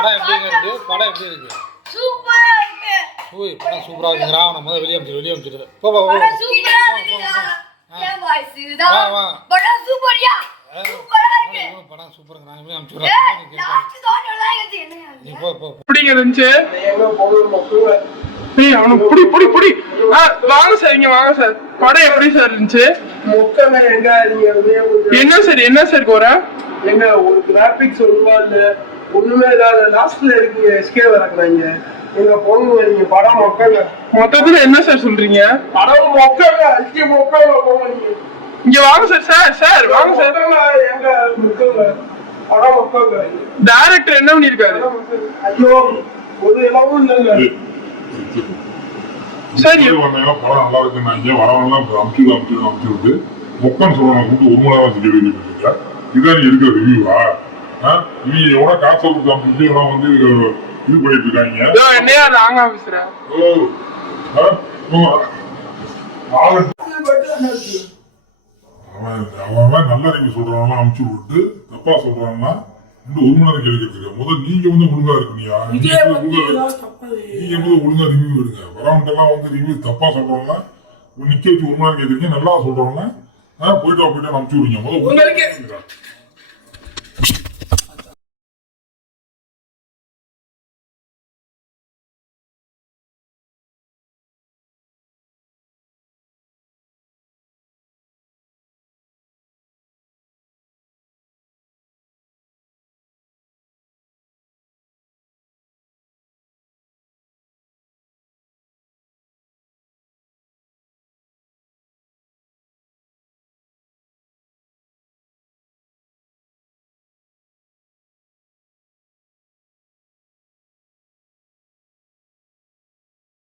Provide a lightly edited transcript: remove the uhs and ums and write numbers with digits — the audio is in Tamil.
படம் எப்படி இருக்கு? சூப்பரா இருக்கு. படம் சூப்பரா இருக்குங்கறா. நம்ம முதல்ல வெளிய அனுப்பிச்சிடு. போ. படம் சூப்பரா இருக்குடா. ஏன் வாய்ஸ் தான். படம் சூப்பர்யா. சூப்பரா இருக்கு. படம் சூப்பர்ங்கறா. வெளிய அனுப்பிச்சிடு. லாஸ்ட் தான் நல்லா இருக்கு. நீ போ. எப்படிங்க இருந்துச்சு? எங்க போகணும் மக்களே. ஏய் அவன புடி. வாங்க சார் இங்க வாங்க சார். படம் எப்படி சார் இருந்துச்சு? மொக்கங்க எங்க நீங்க என்ன சார் கோரா? எங்க ஒரு கிராபிக்ஸ் ஒண்ணுமா இல்ல, ஒண்ணுமே இல்லாத லாஸ்ட்ல இருக்கீங்க எஸ்கே வரக்குறாங்க. எங்க போங்க நீங்க படம் மொக்கங்க. மொத்தத்துல என்ன சார் சொல்றீங்க? படம் மொக்கங்க, அஞ்சு மொக்கங்க போங்க நீங்க. இங்க வாங்க சார் வாங்க சார். எங்க மொக்கங்க படம் மொக்கங்க. டைரக்டர் என்ன பண்ணிருக்காரு? ஐயோ ஒரு இலவும் இல்லைங்க சரி. படம் நல்லா இருக்குன்னாங்க, வரவெல்லாம் அமுச்சு விட்டு மொக்கன்னு சொல்லுவாங்க. கூட்டு ஒரு மணி நேரம் செய்ய வேண்டிய இதான் நீ எடுக்கிற ரிவ்யூவா? நீ எவ்வளோ காசு கொடுத்து அமுச்சு எவ்வளோ வந்து இது பண்ணிட்டு இருக்காங்க. என்னையா ராங் ஆஃபீஸரா? அவன் நல்ல ரிவ்யூ சொல்றான் அமுச்சு விட்டு தப்பா சொல்றான்னா இன்னும் ஒரு மணி நேரம் கேட்கறதுக்கு முதல்ல நீங்க வந்து ஒழுங்கா இருக்கீங்க. நீங்க வந்து ஒழுங்கா ரிவ்யூ எடுங்க. வரவன்ட்டெல்லாம் வந்து ரிவ்யூ தப்பா சொல்றோம்னா நிக்க வச்சு ஒரு மணி நேரம் கேட்கறீங்க. நல்லா சொல்றோம்னா போயிட்டா அமுச்சு விடுங்க. முதல்ல